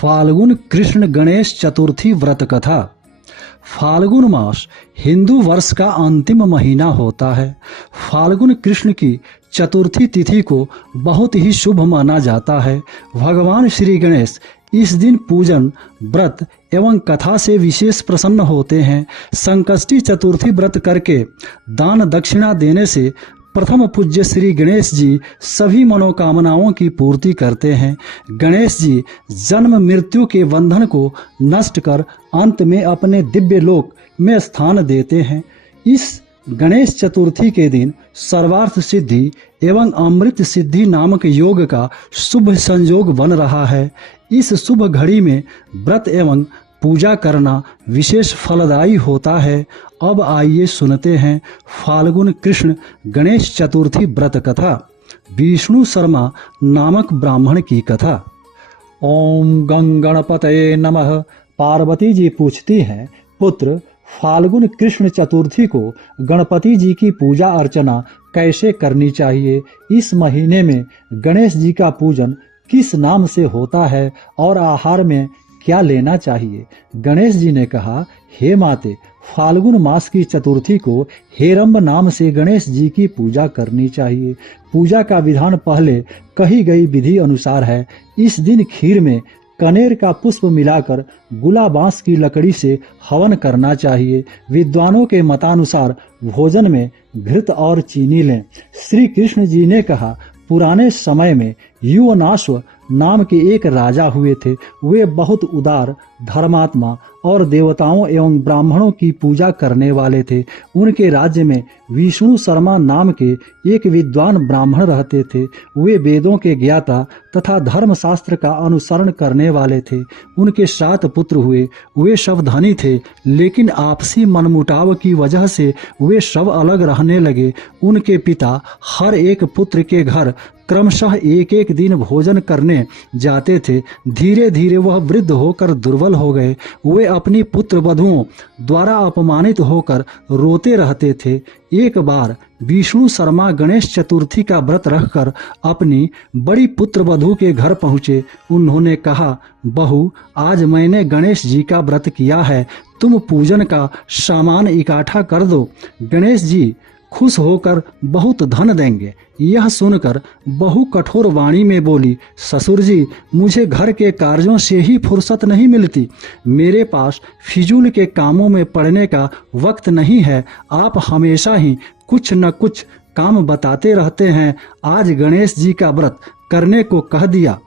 फाल्गुन कृष्ण गणेश चतुर्थी व्रत कथा। फाल्गुन मास हिंदू वर्ष का अंतिम महीना होता है। फाल्गुन कृष्ण की चतुर्थी तिथि को बहुत ही शुभ माना जाता है। भगवान श्री गणेश इस दिन पूजन, व्रत एवं कथा से विशेष प्रसन्न होते हैं। संकष्टी चतुर्थी व्रत करके दान दक्षिणा देने से प्रथम पूज्य श्री गणेश जी सभी मनोकामनाओं की पूर्ति करते हैं। गणेश जी जन्म मृत्यु के बंधन को नष्ट कर अंत में अपने दिव्य लोक में स्थान देते हैं। इस गणेश चतुर्थी के दिन सर्वार्थ सिद्धि एवं अमृत सिद्धि नामक योग का शुभ संयोग बन रहा है। इस शुभ घड़ी में व्रत एवं पूजा करना विशेष फलदायी होता है। अब आइए सुनते हैं फाल्गुन कृष्ण गणेश चतुर्थी व्रत कथा। विष्णु शर्मा नामक ब्राह्मण की कथा। ओम गं गणपतये नमः। पार्वती जी पूछती हैं, पुत्र फाल्गुन कृष्ण चतुर्थी को गणपति जी की पूजा अर्चना कैसे करनी चाहिए? इस महीने में गणेश जी का पूजन किस नाम से होता है और आहार में क्या लेना चाहिए? गणेश जी ने कहा, हे माते, फाल्गुन मास की चतुर्थी को हेरंब नाम से गणेश जी की पूजा करनी चाहिए। पूजा का विधान पहले कही गई विधि अनुसार है। इस दिन खीर में कनेर का पुष्प मिलाकर गुला बांस की लकड़ी से हवन करना चाहिए। विद्वानों के मतानुसार भोजन में घृत और चीनी लें। श्री कृष्ण जी ने कहा, पुराने समय में युवनाश्व नाम के एक राजा हुए थे। वे बहुत उदार, धर्मात्मा और देवताओं एवं ब्राह्मणों की पूजा करने वाले थे। उनके राज्य में विष्णु शर्मा नाम के एक विद्वान ब्राह्मण रहते थे। वे वेदों के ज्ञाता तथा धर्मशास्त्र का अनुसरण करने वाले थे। उनके 7 पुत्र हुए। वे सब धनी थे, लेकिन आपसी मनमुटाव की वजह से वे सब अलग रहने लगे। उनके पिता हर एक पुत्र के घर क्रमशः एक एक दिन भोजन करने जाते थे। धीरे धीरे वह वृद्ध होकर दुर्बल हो गए। वे अपनी पुत्र वधुओं द्वारा अपमानित होकर रोते रहते थे। एक बार विष्णु शर्मा गणेश चतुर्थी का व्रत रखकर अपनी बड़ी पुत्र वधु के घर पहुँचे। उन्होंने कहा, बहू, आज मैंने गणेश जी का व्रत किया है, तुम पूजन का सामान इकट्ठा कर दो। गणेश जी खुश होकर बहुत धन देंगे। यह सुनकर बहू कठोर वाणी में बोली, ससुर जी, मुझे घर के कार्यों से ही फुर्सत नहीं मिलती। मेरे पास फिजूल के कामों में पड़ने का वक्त नहीं है। आप हमेशा ही कुछ न कुछ काम बताते रहते हैं। आज गणेश जी का व्रत करने को कह दिया।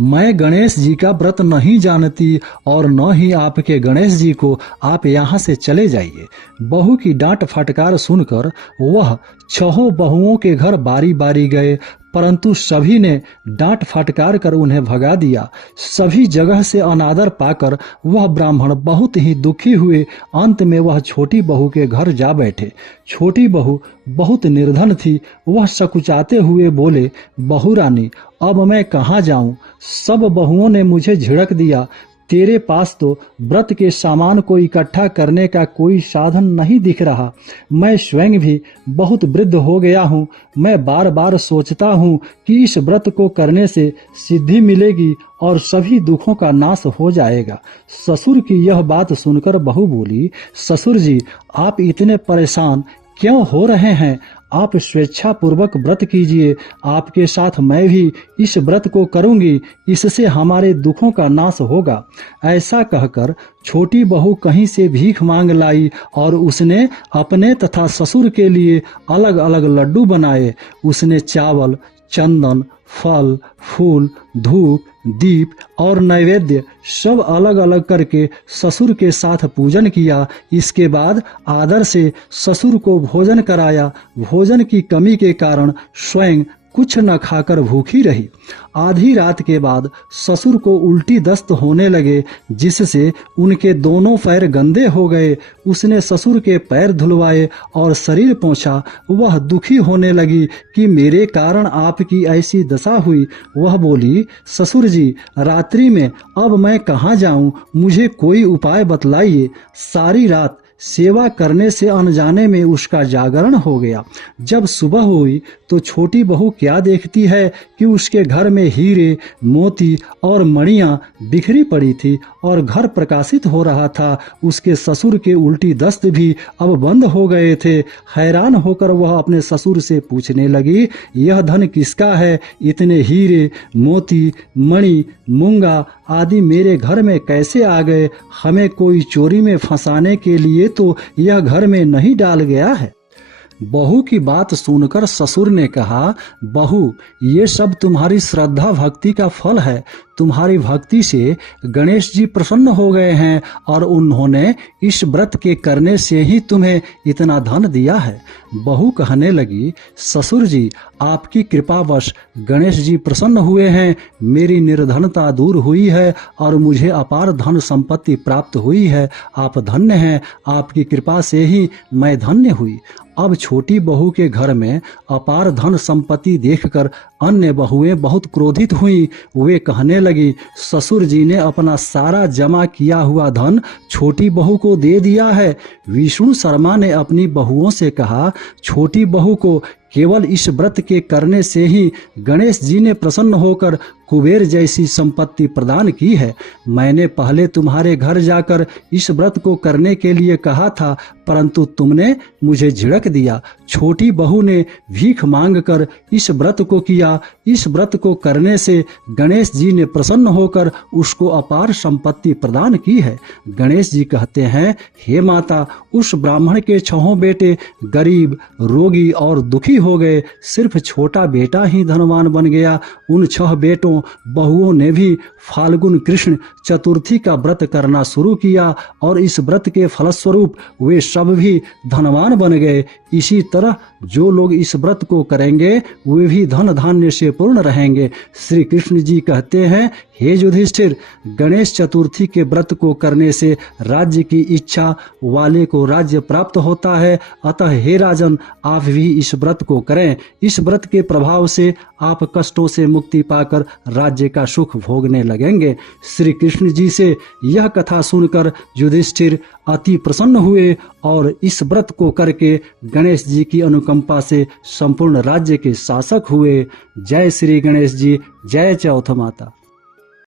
मैं गणेश जी का व्रत नहीं जानती और न ही आपके गणेश जी को। आप यहाँ से चले जाइए। बहू की डांट फटकार सुनकर वह 6 बहुओं के घर बारी बारी गए, परंतु सभी ने डांट फटकार कर उन्हें भगा दिया। सभी जगह से अनादर पाकर वह ब्राह्मण बहुत ही दुखी हुए। अंत में वह छोटी बहू के घर जा बैठे। छोटी बहू बहुत निर्धन थी। वह सकुचाते हुए बोले, बहू रानी, अब मैं कहाँ जाऊं? सब बहुओं ने मुझे झिड़क दिया। तेरे पास तो व्रत के सामान को इकट्ठा करने का कोई साधन नहीं दिख रहा। मैं स्वयं भी बहुत वृद्ध हो गया हूँ। मैं बार बार सोचता हूँ कि इस व्रत को करने से सिद्धि मिलेगी और सभी दुखों का नाश हो जाएगा। ससुर की यह बात सुनकर बहू बोली, ससुर जी, आप इतने परेशान क्यों हो रहे हैं? आप स्वेच्छा पूर्वक व्रत कीजिए। आपके साथ मैं भी इस व्रत को करूंगी। इससे हमारे दुखों का नाश होगा। ऐसा कहकर छोटी बहू कहीं से भीख मांग लाई और उसने अपने तथा ससुर के लिए अलग अलग लड्डू बनाए। उसने चावल, चंदन, फल, फूल, धूप, दीप और नैवेद्य सब अलग अलग करके ससुर के साथ पूजन किया। इसके बाद आदर से ससुर को भोजन कराया। भोजन की कमी के कारण स्वयं कुछ न खाकर भूखी रही। आधी रात के बाद ससुर को उल्टी दस्त होने लगे, जिससे उनके दोनों पैर गंदे हो गए। उसने ससुर के पैर धुलवाए और शरीर पोंछा। वह दुखी होने लगी कि मेरे कारण आपकी ऐसी दशा हुई। वह बोली, ससुर जी, रात्रि में अब मैं कहाँ जाऊं? मुझे कोई उपाय बतलाइए। सारी रात सेवा करने से अनजाने में उसका जागरण हो गया। जब सुबह हुई तो छोटी बहू क्या देखती है कि उसके घर में हीरे, मोती और मणियां बिखरी पड़ी थी और घर प्रकाशित हो रहा था। उसके ससुर के उल्टी दस्त भी अब बंद हो गए थे। हैरान होकर वह अपने ससुर से पूछने लगी, यह धन किसका है? इतने हीरे, मोती, मणि, मूंगा आदि मेरे घर में कैसे आ गए? हमें कोई चोरी में फंसाने के लिए तो यह घर में नहीं डाल गया है। बहू की बात सुनकर ससुर ने कहा, बहू, ये सब तुम्हारी श्रद्धा भक्ति का फल है। तुम्हारी भक्ति से गणेश जी प्रसन्न हो गए हैं और उन्होंने इस व्रत के करने से ही तुम्हें इतना धन दिया है। बहू कहने लगी, ससुर जी, आपकी कृपावश गणेश जी प्रसन्न हुए हैं। मेरी निर्धनता दूर हुई है और मुझे अपार धन संपत्ति प्राप्त हुई है। आप धन्य हैं, आपकी कृपा से ही मैं धन्य हुई। अब छोटी बहू के घर में अपार धन संपत्ति देखकर अन्य बहुएं बहुत क्रोधित हुई। वे कहने लगी, ससुर जी ने अपना सारा जमा किया हुआ धन छोटी बहू को दे दिया है। विष्णु शर्मा ने अपनी बहुओं से कहा, छोटी बहू को केवल इस व्रत के करने से ही गणेश जी ने प्रसन्न होकर कुबेर जैसी संपत्ति प्रदान की है। मैंने पहले तुम्हारे घर जाकर इस व्रत को करने के लिए कहा था, परंतु तुमने मुझे झिड़क दिया। छोटी बहू ने भीख मांगकर इस व्रत को किया। इस व्रत को करने से गणेश जी ने प्रसन्न होकर उसको अपार संपत्ति प्रदान की है। गणेश जी कहते हैं, हे माता, उस ब्राह्मण के 6 बेटे गरीब, रोगी और दुखी हो गए। सिर्फ छोटा बेटा ही धनवान बन गया। उन 6 बेटों बहुओं ने भी फाल्गुन कृष्ण चतुर्थी का व्रत करना शुरू किया और इस व्रत के फलस्वरूप वे सब भी धनवान बन गए। इसी तरह जो लोग इस व्रत को करेंगे वे भी धन धान्य से पूर्ण रहेंगे। श्री कृष्ण जी कहते हैं, हे युधिष्ठिर, गणेश चतुर्थी के व्रत को करने से राज्य की इच्छा वाले को राज्य प्राप्त होता है। अतः हे राजन, आप भी इस व्रत को करें। इस व्रत के प्रभाव से आप कष्टों से मुक्ति पाकर राज्य का सुख भोगने लगेंगे। श्री कृष्ण जी से यह कथा सुनकर युधिष्ठिर अति प्रसन्न हुए और इस व्रत को करके गणेश जी की अनुकंपा से संपूर्ण राज्य के शासक हुए। जय श्री गणेश जी, जय चौथ माता।